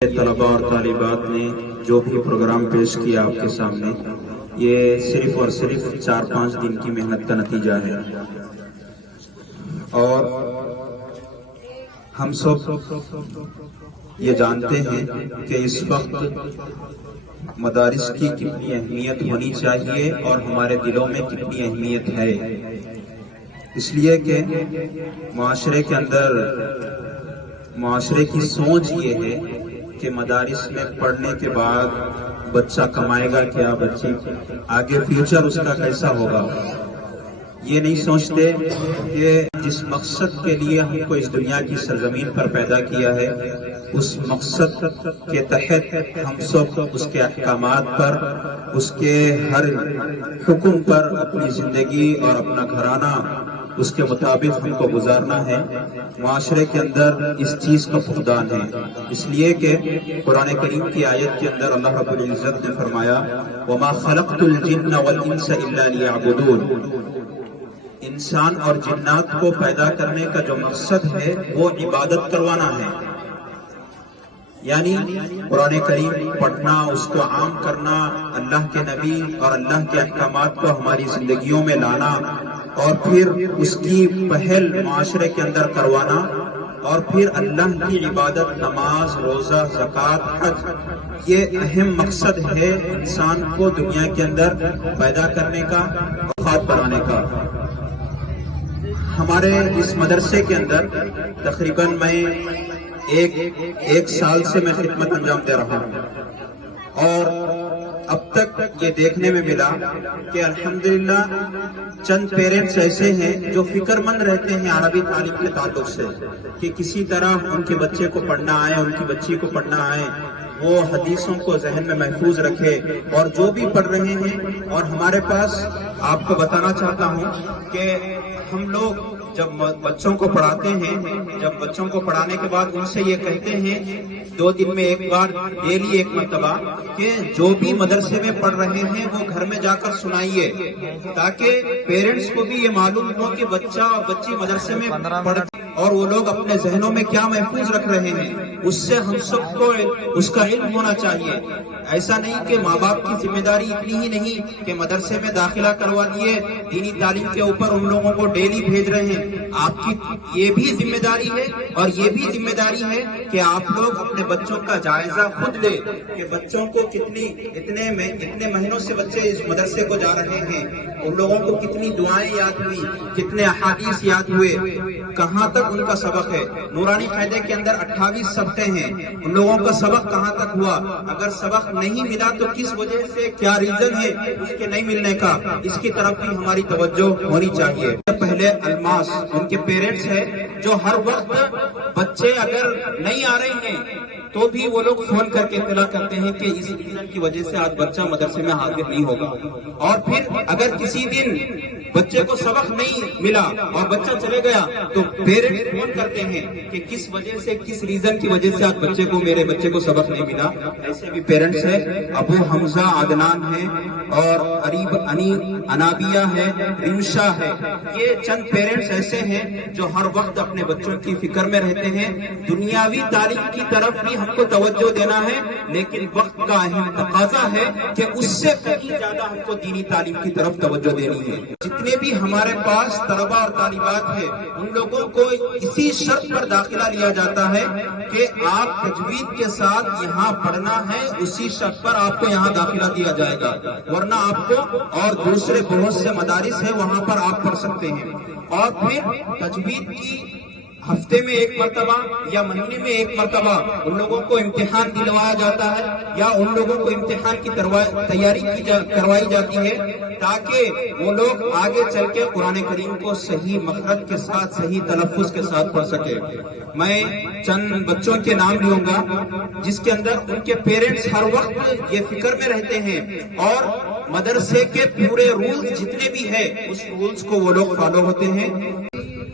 طلباء اور طالبات نے جو بھی پروگرام پیش کیا آپ کے سامنے، یہ صرف اور صرف 4-5 دن کی محنت کا نتیجہ ہے، اور ہم سب یہ جانتے ہیں کہ اس وقت مدارس کی کتنی اہمیت ہونی چاہیے اور ہمارے دلوں میں کتنی اہمیت ہے، اس لیے کہ معاشرے کے اندر معاشرے کی سوچ یہ ہے کہ مدارس میں پڑھنے کے بعد بچہ کمائے گا کیا، بچی آگے فیوچر اس کا کیسا ہوگا۔ یہ نہیں سوچتے کہ جس مقصد کے لیے ہم کو اس دنیا کی سرزمین پر پیدا کیا ہے، اس مقصد کے تحت ہم سب اس کے احکامات پر، اس کے ہر حکم پر اپنی زندگی اور اپنا گھرانہ اس کے مطابق ہم کو گزارنا ہے۔ معاشرے کے اندر اس چیز کا فقدان ہے، اس لیے کہ قرآن کریم کی آیت کے اندر اللہ رب العزت نے فرمایا وَمَا خَلَقْتُ الْجِنَّ وَالْإِنسَ إِلَّا لِيَعْبُدُونَ، انسان اور جنات کو پیدا کرنے کا جو مقصد ہے وہ عبادت کروانا ہے، یعنی قرآن کریم پڑھنا، اس کو عام کرنا، اللہ کے نبی اور اللہ کے احکامات کو ہماری زندگیوں میں لانا، اور پھر اس کی پہل معاشرے کے اندر کروانا، اور پھر اللہ کی عبادت، نماز، روزہ، زکوٰۃ، حج، یہ اہم مقصد ہے انسان کو دنیا کے اندر پیدا کرنے کا، وفات بنانے کا۔ ہمارے اس مدرسے کے اندر تقریباً میں ایک سال سے میں خدمت انجام دے رہا ہوں، اور اب تک یہ دیکھنے میں ملا کہ الحمدللہ چند پیرنٹس ایسے ہیں جو فکر مند رہتے ہیں عربی تعلیم کے تعلق سے، کہ کسی طرح ان کے بچے کو پڑھنا آئے، ان کی بچی کو پڑھنا آئے، وہ حدیثوں کو ذہن میں محفوظ رکھے، اور جو بھی پڑھ رہے ہیں۔ اور ہمارے پاس آپ کو بتانا چاہتا ہوں کہ ہم لوگ جب بچوں کو پڑھاتے ہیں، جب بچوں کو پڑھانے کے بعد ان سے یہ کہتے ہیں 2 دن میں ایک بار، ڈیلی ایک مرتبہ، کہ جو بھی مدرسے میں پڑھ رہے ہیں وہ گھر میں جا کر سنائیے، تاکہ پیرنٹس کو بھی یہ معلوم ہو کہ بچہ اور بچی مدرسے میں پڑھ اور وہ لوگ اپنے ذہنوں میں کیا محفوظ رکھ رہے ہیں، اس سے ہم سب کو اس کا علم ہونا چاہیے۔ ایسا نہیں کہ ماں باپ کی ذمہ داری اتنی ہی نہیں کہ مدرسے میں داخلہ کروا دیے، دینی تعلیم کے اوپر ان لوگوں کو ڈیلی بھیج رہے ہیں۔ آپ کی یہ بھی ذمہ داری ہے، اور یہ بھی ذمہ داری ہے کہ آپ لوگ اپنے بچوں کا جائزہ خود لیں کہ بچوں کو اتنے مہینوں سے بچے اس مدرسے کو جا رہے ہیں، ان لوگوں کو کتنی دعائیں یاد ہوئی، کتنے احادیث یاد ہوئے، کہاں تک ان کا سبق ہے۔ نورانی قاعدے کے اندر 28 صفحے ہیں، ان لوگوں کا سبق کہاں تک ہوا، اگر سبق نہیں ملا تو کس وجہ سے، کیا ریزن ہے اس کے نہیں ملنے کا، اس کی طرف بھی ہماری توجہ ہونی چاہیے۔ پہلے الماس ان کے پیرنٹس ہیں جو ہر وقت بچے اگر نہیں آ رہے ہیں تو بھی وہ لوگ فون کر کے اطلاع کرتے ہیں کہ اس ریزن کی وجہ سے آج بچہ مدرسے میں حاضر نہیں ہوگا، اور پھر اگر کسی دن بچے کو سبق نہیں ملا اور بچہ چلے گیا تو پیرنٹس فون کرتے ہیں کہ کس وجہ سے، کس ریزن کی وجہ سے آج میرے بچے کو سبق نہیں ملا۔ ایسے بھی پیرنٹس ہیں، ابو حمزہ عدنان ہے، اور قریب انابیہ ہے، رمشا ہے، یہ چند پیرنٹس ایسے ہیں جو ہر وقت اپنے بچوں کی فکر میں رہتے ہیں۔ دنیاوی تعلیم کی طرف بھی ہم کو توجہ دینا ہے، لیکن وقت کا اہم تقاضا ہے کہ اس سے کہیں زیادہ ہم کو دینی تعلیم کی طرف توجہ دینی ہے۔ جتنے بھی ہمارے پاس طلباء اور طالبات ہیں، ان لوگوں کو اسی شرط پر داخلہ لیا جاتا ہے کہ آپ تجوید کے ساتھ یہاں پڑھنا ہے، اسی شرط پر آپ کو یہاں داخلہ دیا جائے گا، ورنہ آپ کو اور دوسرے بہت سے مدارس ہیں وہاں پر آپ پڑھ سکتے ہیں۔ اور پھر تجوید کی ہفتے میں ایک مرتبہ یا مہینے میں ایک مرتبہ ان لوگوں کو امتحان دلوایا جاتا ہے، یا ان لوگوں کو امتحان کی تیاری کروائی جاتی ہے، تاکہ وہ لوگ آگے چل کے قرآن کریم کو صحیح مخرج کے ساتھ، صحیح تلفظ کے ساتھ پڑھ سکے۔ میں چند بچوں کے نام لوں گا جس کے اندر ان کے پیرنٹس ہر وقت یہ فکر میں رہتے ہیں، اور مدرسے کے پورے رولز جتنے بھی ہیں اس رولز کو وہ لوگ فالو ہوتے ہیں۔